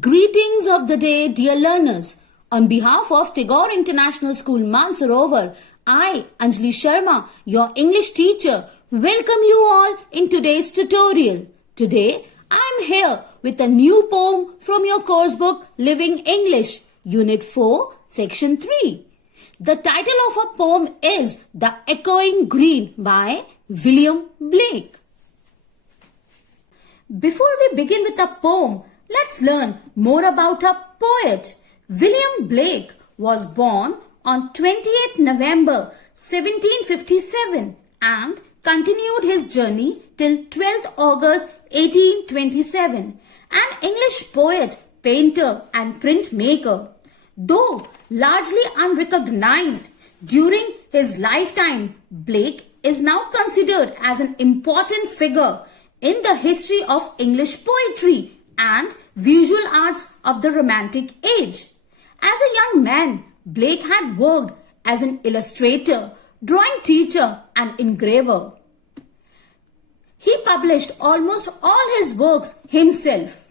Greetings of the day, dear learners. On behalf of Tagore International School, Mansarovar, I, Anjali Sharma, your English teacher, welcome you all in today's tutorial. Today, I am here with a new poem from your course book, Living English, Unit 4, Section 3. The title of our poem is The Echoing Green by William Blake. Before we begin with the poem, let's learn more about our poet. William Blake was born on 28th November 1757 and continued his journey till 12th August 1827. An English poet, painter and printmaker. Though largely unrecognized during his lifetime, Blake is now considered as an important figure in the history of English poetry and visual arts of the Romantic Age. As a young man, Blake had worked as an illustrator, drawing teacher and engraver. He published almost all his works himself.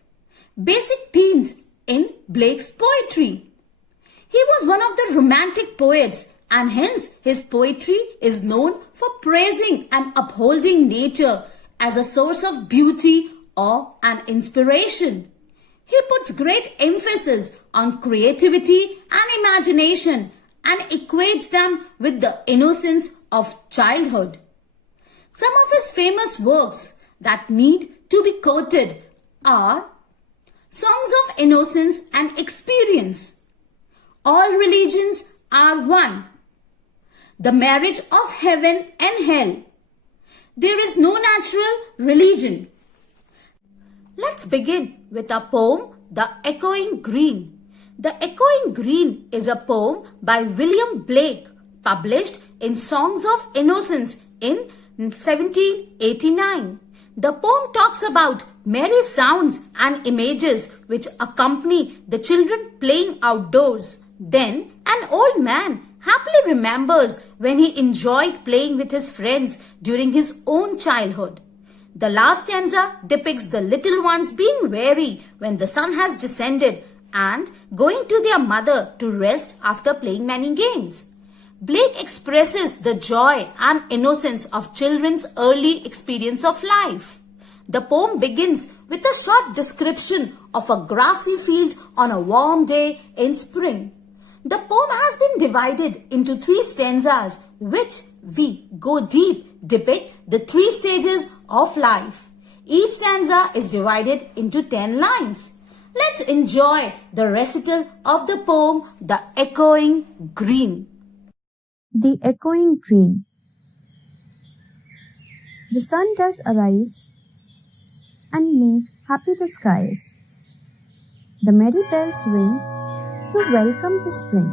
Basic themes in Blake's poetry. He was one of the Romantic poets and hence his poetry is known for praising and upholding nature as a source of beauty or an inspiration. He puts great emphasis on creativity and imagination and equates them with the innocence of childhood. Some of his famous works that need to be quoted are Songs of Innocence and Experience, All Religions Are One, The Marriage of Heaven and Hell, There is No Natural Religion. Let's begin with a poem, The Echoing Green. The Echoing Green is a poem by William Blake, published in Songs of Innocence in 1789. The poem talks about merry sounds and images which accompany the children playing outdoors. Then an old man happily remembers when he enjoyed playing with his friends during his own childhood. The last stanza depicts the little ones being weary when the sun has descended and going to their mother to rest after playing many games. Blake expresses the joy and innocence of children's early experience of life. The poem begins with a short description of a grassy field on a warm day in spring. The poem has been divided into 3 stanzas which we go deep depict the 3 stages of life. Each stanza is divided into 10 lines. Let's enjoy the recital of the poem The Echoing Green. The Echoing Green. The sun does arise and make happy the skies. The merry bells ring to welcome the spring.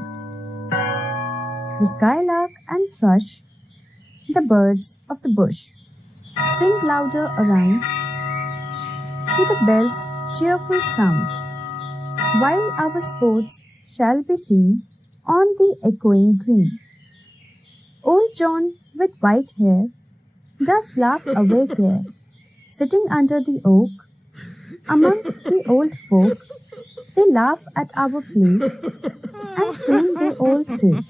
The skylark and thrush, the birds of the bush, sing louder around to the bell's cheerful sound, while our sports shall be seen on the echoing green. Old John with white hair does laugh away care, sitting under the oak among the old folk. They laugh at our play, and soon they all say,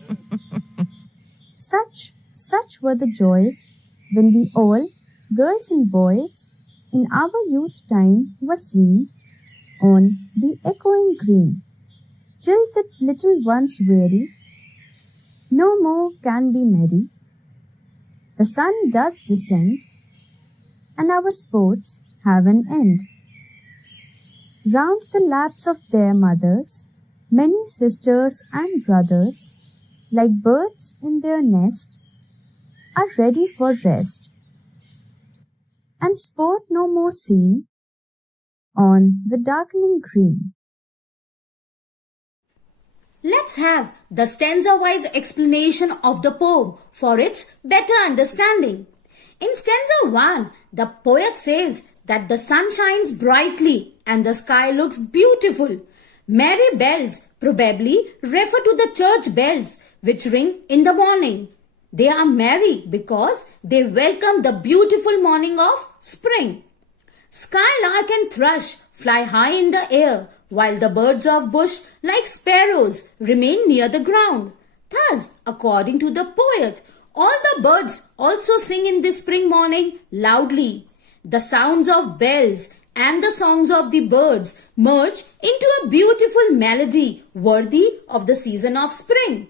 Such were the joys when we all, girls and boys, in our youth time were seen on the echoing green, till the little ones weary, no more can be merry. The sun does descend, and our sports have an end. Round the laps of their mothers, many sisters and brothers, like birds in their nest, are ready for rest, and sport no more seen on the darkening green. Let's have the stanza-wise explanation of the poem for its better understanding. In stanza 1, the poet says that the sun shines brightly and the sky looks beautiful. Merry bells probably refer to the church bells which ring in the morning. They are merry because they welcome the beautiful morning of spring. Skylark and thrush fly high in the air while the birds of bush, like sparrows, remain near the ground. Thus, according to the poet, all the birds also sing in this spring morning loudly. The sounds of bells and the songs of the birds merge into a beautiful melody worthy of the season of spring.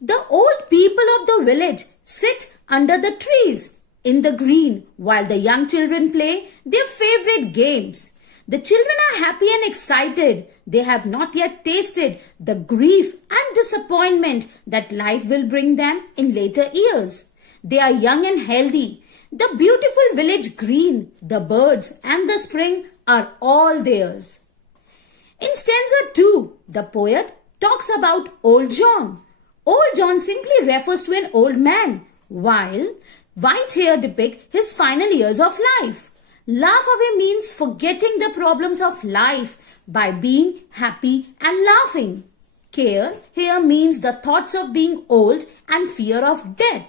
The old people of the village sit under the trees in the green while the young children play their favorite games. The children are happy and excited. They have not yet tasted the grief and disappointment that life will bring them in later years. They are young and healthy. The beautiful village green, the birds and the spring are all theirs. In stanza 2, the poet talks about Old John. Old John simply refers to an old man, while white hair depicts his final years of life. Laugh away means forgetting the problems of life by being happy and laughing. Care here means the thoughts of being old and fear of death.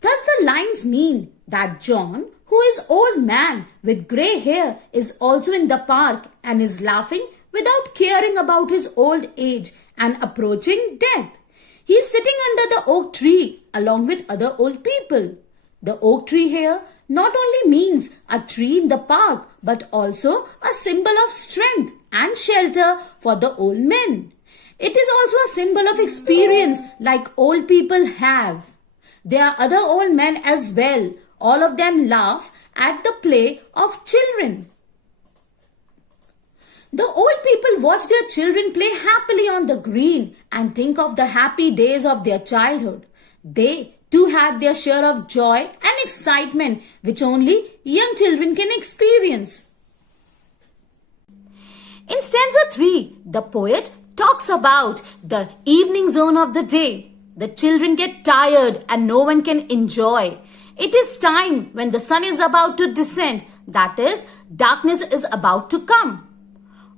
Thus the lines mean that John, who is old man with grey hair, is also in the park and is laughing without caring about his old age and approaching death. He is sitting under the oak tree along with other old people. The oak tree here not only means a tree in the park but also a symbol of strength and shelter for the old men. It is also a symbol of experience like old people have. There are other old men as well. All of them laugh at the play of children. The old people watch their children play happily on the green and think of the happy days of their childhood. They too had their share of joy and excitement which only young children can experience. In stanza 3, the poet talks about the evening zone of the day. The children get tired and no one can enjoy. It is time when the sun is about to descend, that is, darkness is about to come.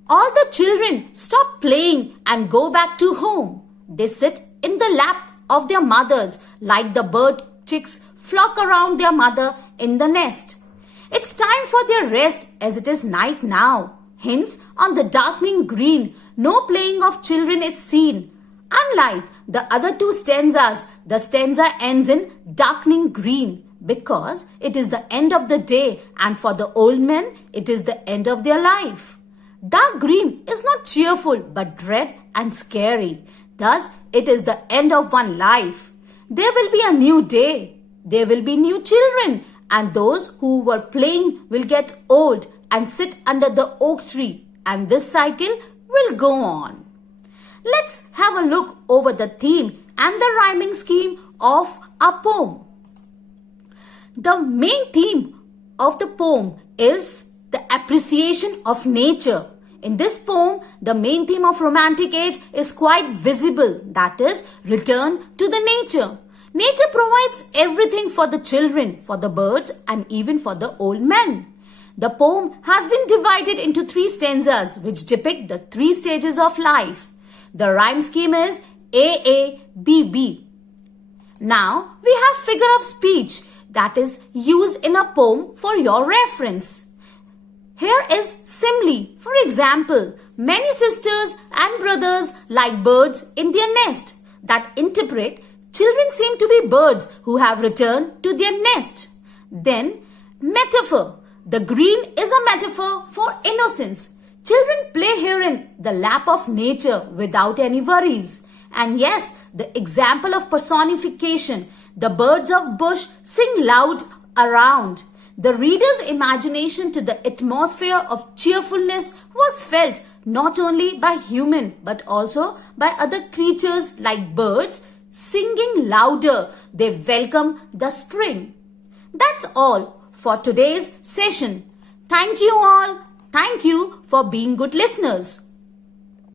All the children stop playing and go back to home. They sit in the lap of their mothers like the bird chicks flock around their mother in the nest. It's time for their rest as it is night now. Hence, on the darkening green, no playing of children is seen. Unlike the other two stanzas, the stanza ends in darkening green because it is the end of the day and for the old men, it is the end of their life. Dark green is not cheerful but dread and scary. Thus, it is the end of one life. There will be a new day. There will be new children and those who were playing will get old and sit under the oak tree and this cycle will go on. Let's have a look over the theme and the rhyming scheme of a poem. The main theme of the poem is the appreciation of nature. In this poem, the main theme of romantic age is quite visible, that is, return to the nature. Nature provides everything for the children, for the birds and even for the old men. The poem has been divided into 3 stanzas which depict the 3 stages of life. The rhyme scheme is AABB. Now we have figure of speech that is used in a poem for your reference. Here is simile. For example, many sisters and brothers like birds in their nest. That interpret children seem to be birds who have returned to their nest. Then metaphor. The green is a metaphor for innocence. Children play here in the lap of nature without any worries. And yes, the example of personification. The birds of bush sing loud around. The reader's imagination to the atmosphere of cheerfulness was felt not only by human but also by other creatures like birds singing louder. They welcome the spring. That's all for today's session. Thank you all. Thank you for being good listeners.